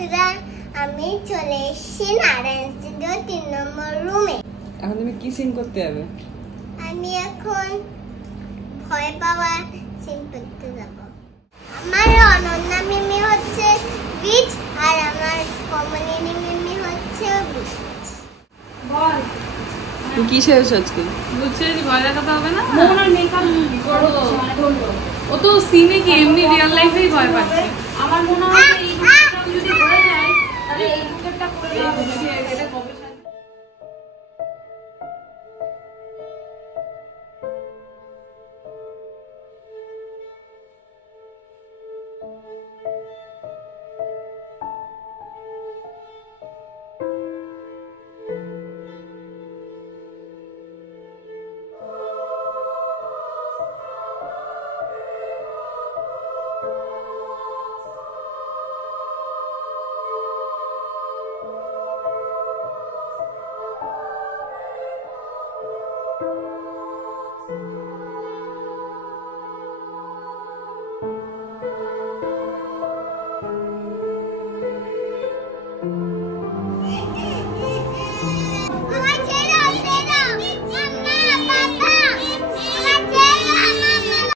বন্ধুরা, আমি চলে এসেছি নারায়ণ স্টুডিও 3 নম্বর রুমে। এখন তুমি কি সিন করতে যাবে? আমি এখন ভয় পাওয়া সিন করতে যাব। আমার অনন্যা মিমি হচ্ছে বীজ আর আমার কমলিনী মিমি হচ্ছে বীজ। বল তুমি কি সেরেছো আজকে? বুঝছে যে ভয় দেখাতে হবে না। মোহনার মেকআপ করো ও তো সিনে কি এমনি রিয়েল লাইফেই ভয় পাচ্ছে। আমার মনে হয় এই লুকটা যদি হয়ে যায় তাহলে এই লুকটা করে দেওয়া হবে। এটা কবে সাজে